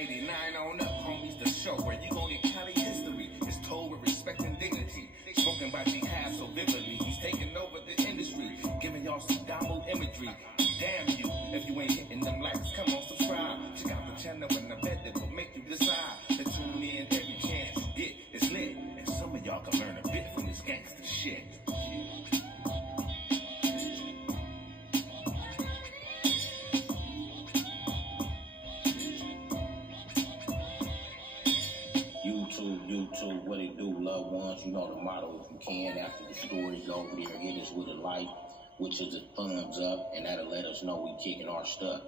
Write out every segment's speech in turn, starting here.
89 on up, homies, the show where you gon' get Cali history. It's told with respect and dignity. Spoken by Jihad so vividly. He's taking over the industry, giving y'all some download imagery. Damn you, if you ain't hitting them likes, come on, subscribe. Check out the channel and I bet that will make you decide to tune in every chance you get. It's lit, and some of y'all can learn a bit from this gangster shit. YouTube, what it do, loved ones? You know the motto, if you can, after the story's over there, hit us with a like, which is a thumbs up, and that'll let us know we kicking our stuff.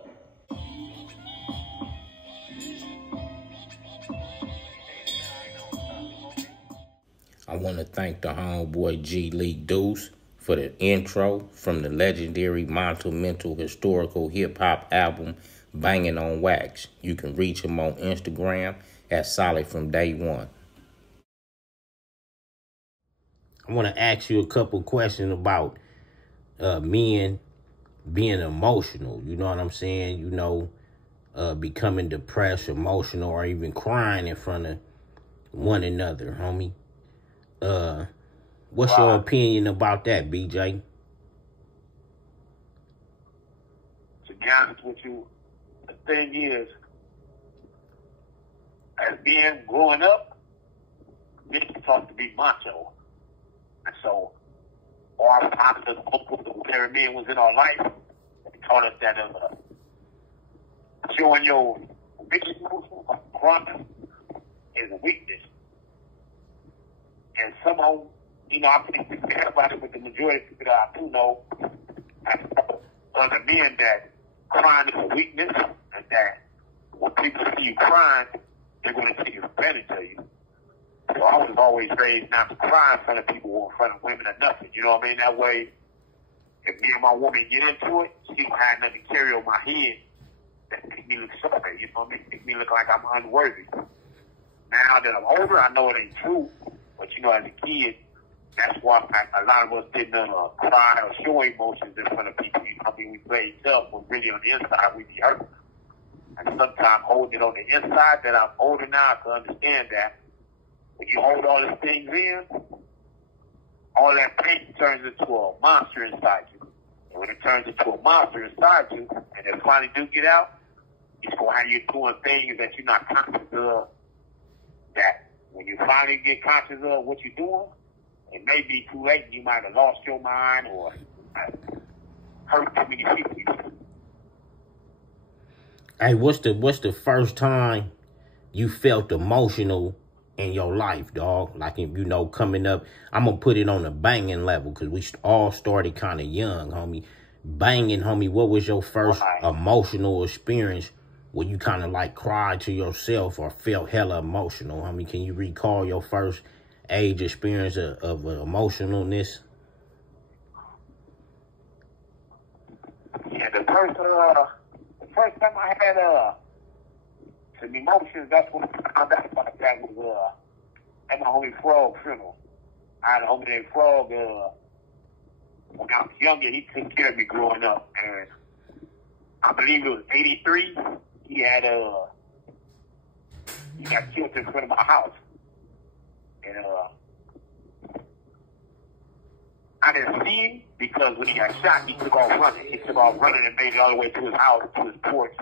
I want to thank the homeboy G League Deuce for the intro from the legendary monumental historical hip-hop album, Banging on Wax. You can reach him on Instagram at Solid from Day One. I want to ask you a couple questions about men being emotional. You know what I'm saying? You know, becoming depressed, emotional, or even crying in front of one another, homie. What's your opinion about that, BJ? To be honest with you, the thing is, as being growing up, men were taught to be macho. And so, all the times that every man was in our life, they taught us that showing your biggest emotion, crying, is a weakness. And somehow, you know, I think we forget about it, but the majority of people that I do know, other men, that crying is a weakness, and that when people see you crying, they're going to take advantage of you. So I was always raised not to cry in front of people or in front of women or nothing. You know what I mean? That way, if me and my woman get into it, she don't have nothing to carry on my head that make me look sorry. You know what I mean? Make me look like I'm unworthy. Now that I'm older, I know it ain't true. But, you know, as a kid, that's why a lot of us didn't cry or show emotions in front of people. You know what I mean? We played tough, but really on the inside, we be hurt. And sometimes holding it on the inside, that I'm older now to understand that when you hold all these things in, all that pain turns into a monster inside you. And when it turns into a monster inside you, and it finally do get out, it's going to have you doing things that you're not conscious of, that when you finally get conscious of what you're doing, it may be too late. You might have lost your mind or hurt too many people. Hey, what's the first time you felt emotional in your life, dog? Like, you know, coming up, I'm going to put it on a banging level because we all started kind of young, homie. Banging, homie, what was your first emotional experience where you kind of like cried to yourself or felt hella emotional? Homie, can you recall your first age experience of emotionalness? Yeah, the first time I had some emotions, that's when I found out about that was at my homie Frog funeral. I had a homie named Frog. When I was younger, he took care of me growing up, and I believe it was 83. He got killed in front of my house, and I didn't see him because when he got shot, he took off running. He took off running and made it all the way to his house, to his porch,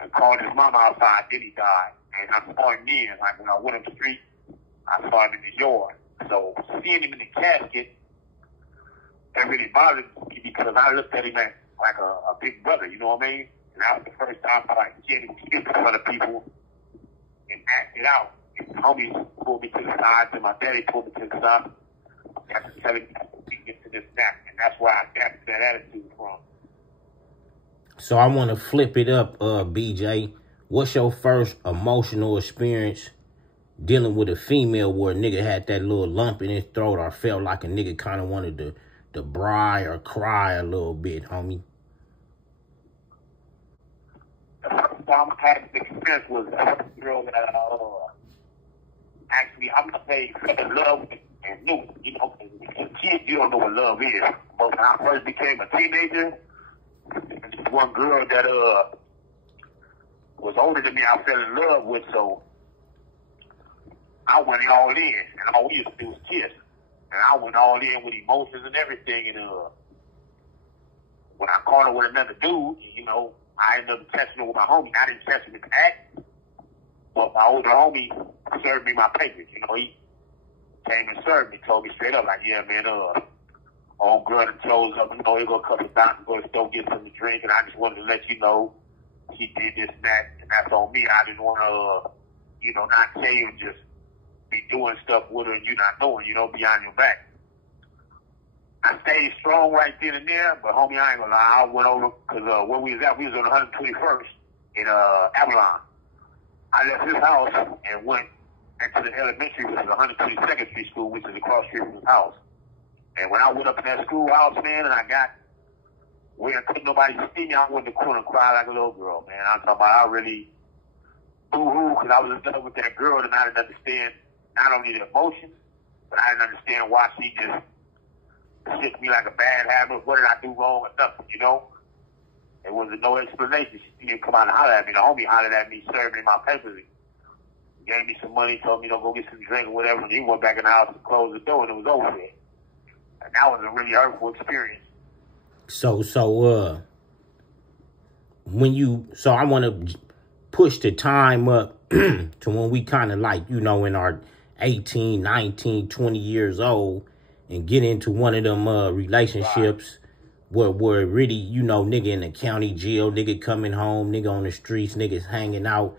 and called his mama outside. Then he died, and I saw him then. Like when I went up the street, I saw him in the yard. So seeing him in the casket, that really bothered me because I looked at him like a big brother. You know what I mean? And that was the first time I like getting in front of people and acted out. And the homies pulled me to the side, and my daddy pulled me to the side. After telling me to get to this that, and that's where I got that attitude from. So I want to flip it up, BJ. What's your first emotional experience dealing with a female where a nigga had that little lump in his throat or felt like a nigga kind of wanted to bri or cry a little bit, homie? The first time I had this experience was a girl that actually, I'm going to say, fell in love with and knew, you know, as kids, you don't know what love is. But when I first became a teenager, this one girl that was was older than me, I fell in love with, so I went all in, and all we used to do was kiss. And I went all in with emotions and everything, and when I caught her with another dude, you know, I ended up testing her with my homie. I didn't test him in the act, but my older homie served me my papers. You know, he came and served me, told me straight up, like, yeah, man, old girl that chose up, you know, he'll go a couple of times and go to the store, get something to drink, and I just wanted to let you know he did this and that, and that's on me. I didn't want to, you know, not tell you and just be doing stuff with her and you not knowing, you know, behind your back. I stayed strong right then and there, but homie, I ain't gonna lie, I went over, because where we was at, we was on 121st in Avalon. I left his house and went into the elementary, which is 122nd Street School, which is across the street from his house. And when I went up in that schoolhouse, man, and I got where couldn't nobody see me, I went in the corner and cried like a little girl, man. I'm talking about I really boo-hoo, because I was in love with that girl, and I didn't understand not only the emotion, but I didn't understand why she just hit me like a bad habit. What did I do wrong or nothing, you know? There wasn't no explanation. She didn't come out and holler at me. The homie hollered at me, served me my papers. He gave me some money, told me, you know, go get some drink or whatever, and he went back in the house and closed the door, and it was over with. And that was a really hurtful experience. So I want to push the time up to when we kind of like, you know, in our 18, 19, 20 years old and get into one of them relationships where really, you know, nigga in the county jail, nigga coming home, nigga on the streets, niggas hanging out.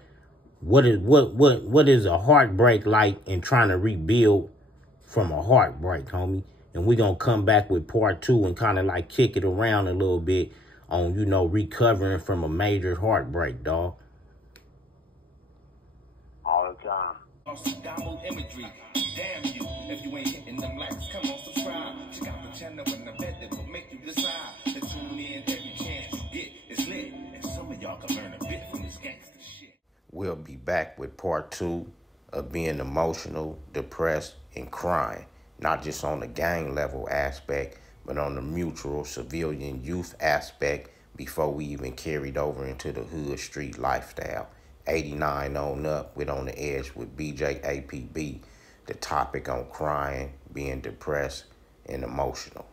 What is a heartbreak like in trying to rebuild from a heartbreak, homie? And we're going to come back with part 2 and kind of like kick it around a little bit on, you know, recovering from a major heartbreak, dog. All the time. Download imagery. Damn you. If you ain't hitting them likes, come on, subscribe. Check out the channel and the bet that will make you decide to tune in every chance you get. It's lit. And some of y'all can learn a bit from this gangster shit. We'll be back with part 2 of being emotional, depressed, and crying. Not just on the gang level aspect, but on the mutual civilian youth aspect before we even carried over into the hood street lifestyle. 89 on up with On the Edge with BJ APB. The topic on crying, being depressed, and emotional.